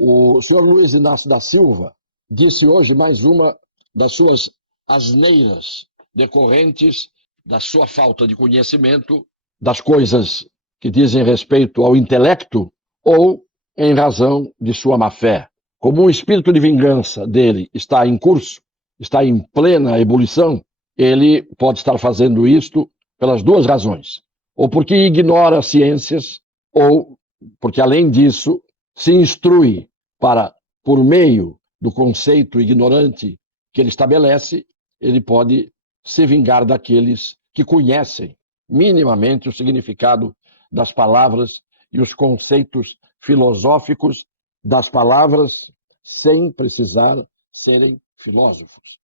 O senhor Luiz Inácio da Silva disse hoje mais uma das suas asneiras decorrentes da sua falta de conhecimento das coisas que dizem respeito ao intelecto ou em razão de sua má-fé. Como o espírito de vingança dele está em curso, está em plena ebulição, ele pode estar fazendo isto pelas duas razões. Ou porque ignora as ciências, ou porque, além disso, se instrui para, por meio do conceito ignorante que ele estabelece, ele pode se vingar daqueles que conhecem minimamente o significado das palavras e os conceitos filosóficos das palavras, sem precisar serem filósofos.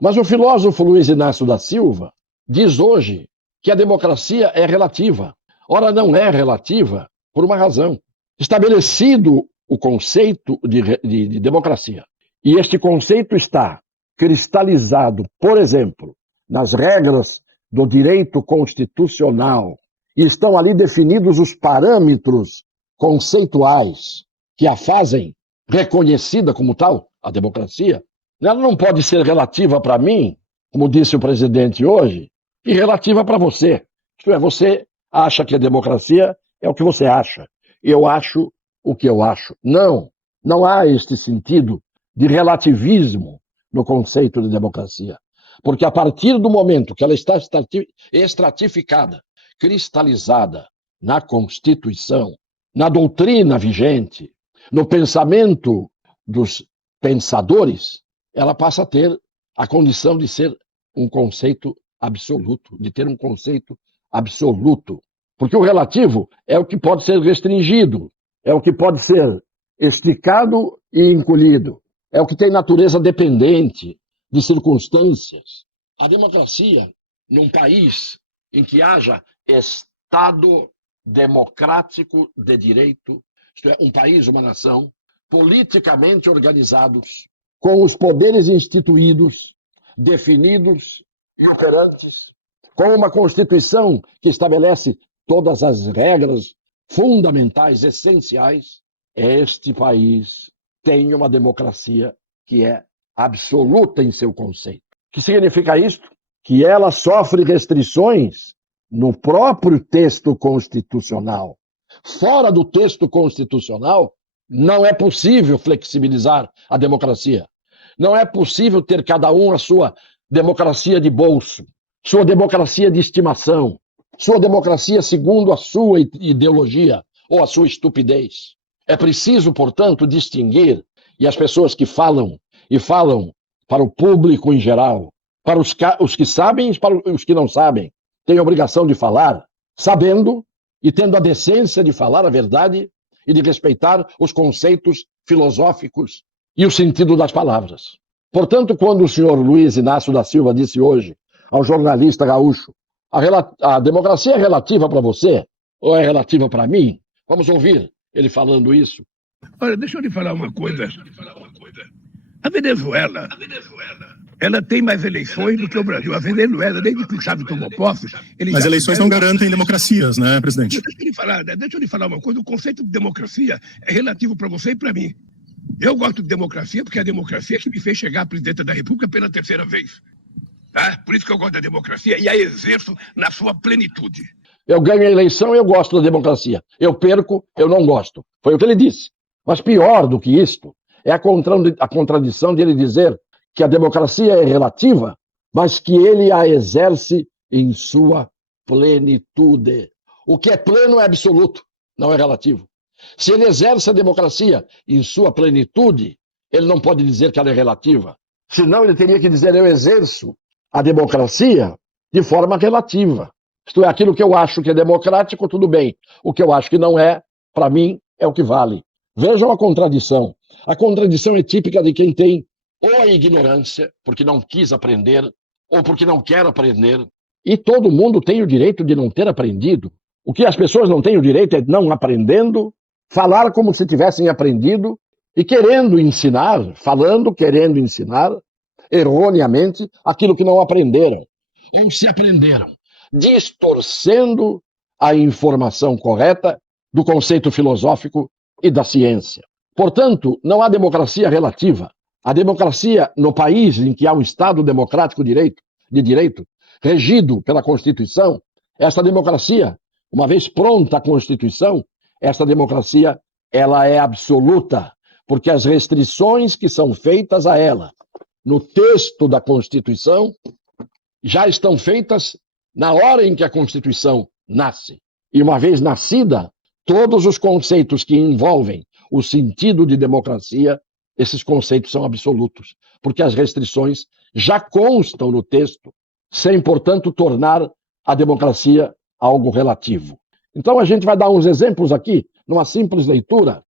Mas o filósofo Luiz Inácio da Silva diz hoje que a democracia é relativa. Ora, não é relativa por uma razão. Estabelecido o conceito de democracia, e este conceito está cristalizado, por exemplo, nas regras do direito constitucional, e estão ali definidos os parâmetros conceituais que a fazem reconhecida como tal, a democracia. Ela não pode ser relativa para mim, como disse o presidente hoje, e relativa para você. Isto é, você acha que a democracia é o que você acha. Eu acho o que eu acho. Não há este sentido de relativismo no conceito de democracia. Porque a partir do momento que ela está estratificada, cristalizada na Constituição, na doutrina vigente, no pensamento dos pensadores, ela passa a ter a condição de ser um conceito absoluto, de ter um conceito absoluto. Porque o relativo é o que pode ser restringido, é o que pode ser esticado e encolhido, é o que tem natureza dependente de circunstâncias. A democracia, num país em que haja Estado democrático de direito, isto é, um país, uma nação, politicamente organizados, com os poderes instituídos, definidos e operantes, com uma Constituição que estabelece todas as regras fundamentais, essenciais, este país tem uma democracia que é absoluta em seu conceito. O que significa isto? Que ela sofre restrições no próprio texto constitucional. Fora do texto constitucional, não é possível flexibilizar a democracia. Não é possível ter cada um a sua democracia de bolso, sua democracia de estimação, sua democracia segundo a sua ideologia ou a sua estupidez. É preciso, portanto, distinguir, e as pessoas que falam, e falam para o público em geral, para os que sabem e para os que não sabem, têm a obrigação de falar, sabendo e tendo a decência de falar a verdade e de respeitar os conceitos filosóficos e o sentido das palavras. Portanto, quando o senhor Luiz Inácio da Silva disse hoje ao jornalista gaúcho, a democracia é relativa para você ou é relativa para mim? Vamos ouvir ele falando isso. Olha, deixa eu lhe falar uma coisa. A Venezuela, ela tem mais eleições do que o Brasil. A Venezuela, desde que o Chávez tomou posse... Mas eleições não garantem democracias, né, presidente? Deixa eu lhe falar uma coisa. O conceito de democracia é relativo para você e para mim. Eu gosto de democracia porque é a democracia que me fez chegar à presidência da República pela terceira vez. Tá? Por isso que eu gosto da democracia e a exerço na sua plenitude. Eu ganho a eleição e eu gosto da democracia. Eu perco, eu não gosto. Foi o que ele disse. Mas pior do que isto é a contradição de ele dizer que a democracia é relativa, mas que ele a exerce em sua plenitude. O que é pleno é absoluto, não é relativo. Se ele exerce a democracia em sua plenitude, ele não pode dizer que ela é relativa. Senão ele teria que dizer, eu exerço a democracia de forma relativa. Isto é, aquilo que eu acho que é democrático, tudo bem. O que eu acho que não é, para mim, é o que vale. Vejam a contradição. A contradição é típica de quem tem ou a ignorância, porque não quis aprender, ou porque não quer aprender. E todo mundo tem o direito de não ter aprendido. O que as pessoas não têm o direito é, não aprendendo, falar como se tivessem aprendido e querendo ensinar, falando, querendo ensinar, erroneamente, aquilo que não aprenderam. Ou se aprenderam, distorcendo a informação correta do conceito filosófico e da ciência. Portanto, não há democracia relativa. A democracia no país em que há um Estado democrático de direito, regido pela Constituição, esta democracia, uma vez pronta a Constituição, esta democracia ela é absoluta, porque as restrições que são feitas a ela no texto da Constituição já estão feitas na hora em que a Constituição nasce. E uma vez nascida, todos os conceitos que envolvem o sentido de democracia, esses conceitos são absolutos, porque as restrições já constam no texto, sem, portanto, tornar a democracia algo relativo. Então, a gente vai dar uns exemplos aqui, numa simples leitura,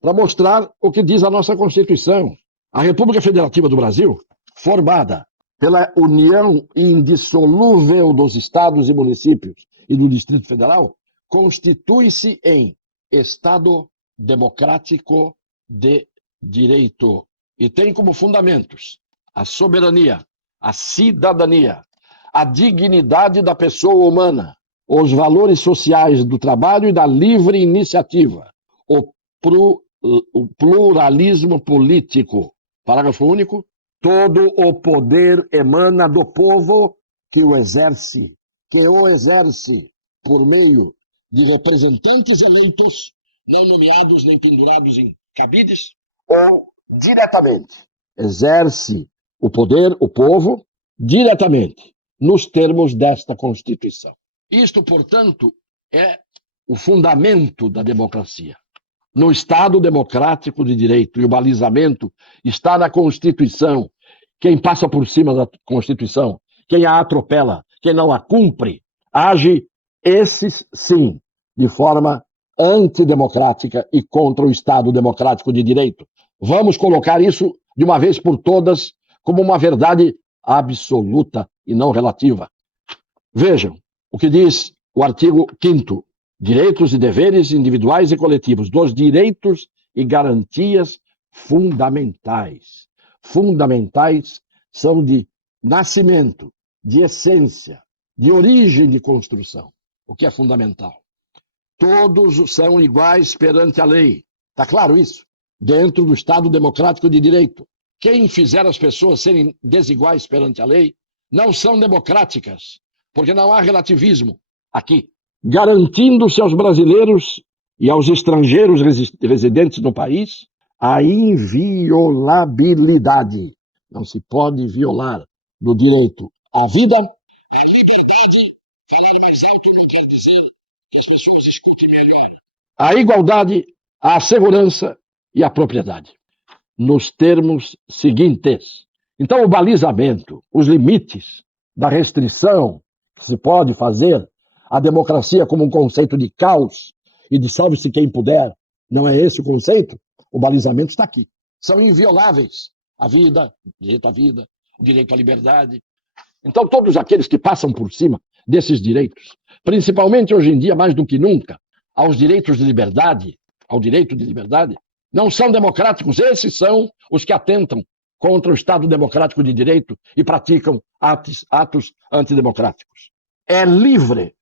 para mostrar o que diz a nossa Constituição. A República Federativa do Brasil, formada pela união indissolúvel dos estados e municípios e do Distrito Federal, constitui-se em Estado democrático de direito e tem como fundamentos a soberania, a cidadania, a dignidade da pessoa humana, os valores sociais do trabalho e da livre iniciativa, o pluralismo político. Parágrafo único. Todo o poder emana do povo que o exerce por meio de representantes eleitos, não nomeados nem pendurados em cabides, ou diretamente. Exerce o poder, o povo, diretamente, nos termos desta Constituição. Isto, portanto, é o fundamento da democracia. No Estado democrático de direito, e o balizamento está na Constituição. Quem passa por cima da Constituição, quem a atropela, quem não a cumpre, age, esses sim, de forma antidemocrática e contra o Estado democrático de direito. Vamos colocar isso, de uma vez por todas, como uma verdade absoluta e não relativa. Vejam o que diz o artigo 5º. Direitos e deveres individuais e coletivos, dos direitos e garantias fundamentais. Fundamentais são de nascimento, de essência, de origem de construção, o que é fundamental. Todos são iguais perante a lei. Está claro isso? Dentro do Estado democrático de direito. Quem fizer as pessoas serem desiguais perante a lei não são democráticas, porque não há relativismo aqui. Garantindo-se aos brasileiros e aos estrangeiros residentes no país a inviolabilidade. Não se pode violar no direito à vida. A liberdade, falar mais alto não quer dizer que as pessoas escutem melhor. A igualdade, a segurança e a propriedade. Nos termos seguintes. Então, o balizamento, os limites da restrição que se pode fazer a democracia como um conceito de caos e de salve-se quem puder, não é esse o conceito? O balizamento está aqui. São invioláveis. A vida, o direito à vida, o direito à liberdade. Então, todos aqueles que passam por cima desses direitos, principalmente hoje em dia, mais do que nunca, aos direitos de liberdade, ao direito de liberdade, não são democráticos. Esses são os que atentam contra o Estado democrático de direito e praticam atos antidemocráticos. É livre,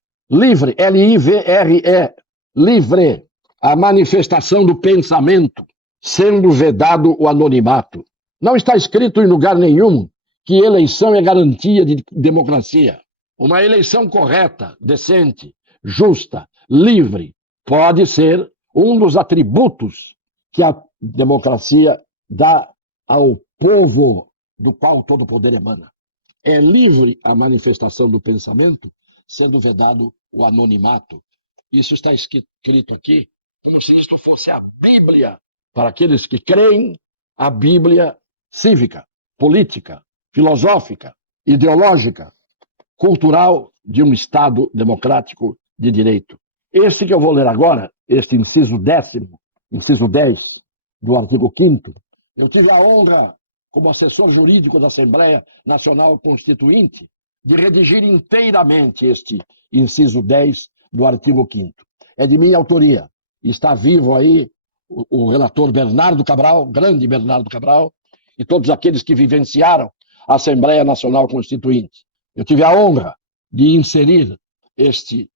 L-I-V-R-E, livre, a manifestação do pensamento, sendo vedado o anonimato. Não está escrito em lugar nenhum que eleição é garantia de democracia. Uma eleição correta, decente, justa, livre, pode ser um dos atributos que a democracia dá ao povo do qual todo poder emana. É livre a manifestação do pensamento, sendo vedado o anonimato. Isso está escrito aqui como se isto fosse a Bíblia. Para aqueles que creem, a Bíblia cívica, política, filosófica, ideológica, cultural de um Estado democrático de direito. Este que eu vou ler agora, este inciso 10º, inciso 10 do artigo 5º, eu tive a honra, como assessor jurídico da Assembleia Nacional Constituinte, de redigir inteiramente este inciso 10 do artigo 5º. É de minha autoria. Está vivo aí o relator Bernardo Cabral, grande Bernardo Cabral, e todos aqueles que vivenciaram a Assembleia Nacional Constituinte. Eu tive a honra de inserir esse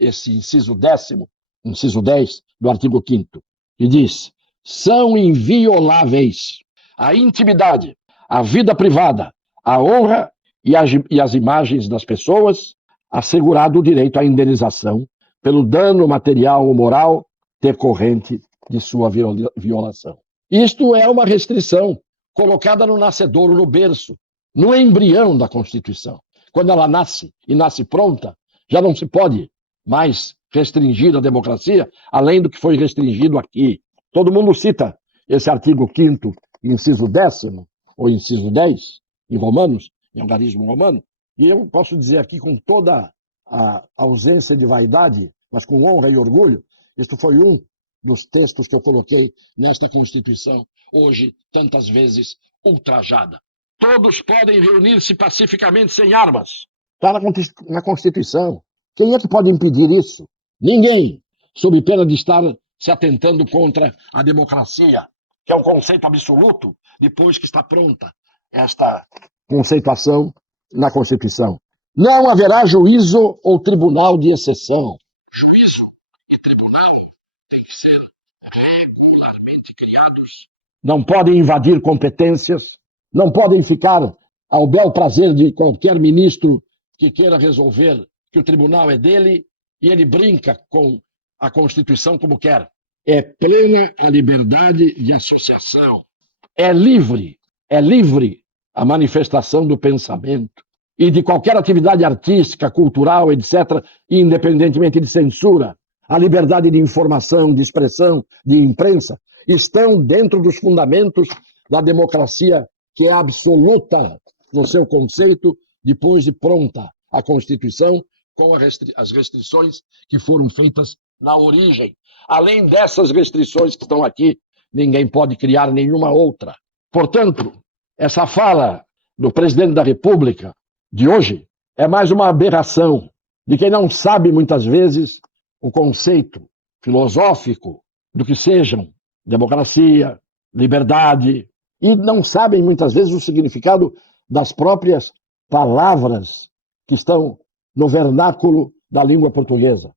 inciso 10º, inciso 10 do artigo 5º, que diz: são invioláveis. A intimidade, a vida privada, a honra e as imagens das pessoas, assegurado o direito à indenização pelo dano material ou moral decorrente de sua violação. Isto é uma restrição colocada no nascedouro, no berço, no embrião da Constituição. Quando ela nasce e nasce pronta, já não se pode mais restringir a democracia, além do que foi restringido aqui. Todo mundo cita esse artigo 5º, inciso 10º, ou inciso 10, em Romanos, em algarismo romano, e eu posso dizer aqui com toda a ausência de vaidade, mas com honra e orgulho, isto foi um dos textos que eu coloquei nesta Constituição, hoje tantas vezes ultrajada. Todos podem reunir-se pacificamente sem armas. Está na Constituição. Quem é que pode impedir isso? Ninguém, sob pena de estar se atentando contra a democracia, que é um conceito absoluto, depois que está pronta esta conceituação na Constituição. Não haverá juízo ou tribunal de exceção. Juízo e tribunal têm que ser regularmente criados. Não podem invadir competências, não podem ficar ao bel prazer de qualquer ministro que queira resolver que o tribunal é dele e ele brinca com a Constituição como quer. É plena a liberdade de associação. É livre a manifestação do pensamento e de qualquer atividade artística, cultural, etc., independentemente de censura. A liberdade de informação, de expressão, de imprensa, estão dentro dos fundamentos da democracia, que é absoluta no seu conceito, depois de pronta a Constituição, com as restrições que foram feitas na origem. Além dessas restrições que estão aqui, ninguém pode criar nenhuma outra. Portanto, essa fala do presidente da República de hoje é mais uma aberração de quem não sabe, muitas vezes, o conceito filosófico do que sejam democracia, liberdade, e não sabem, muitas vezes, o significado das próprias palavras que estão no vernáculo da língua portuguesa.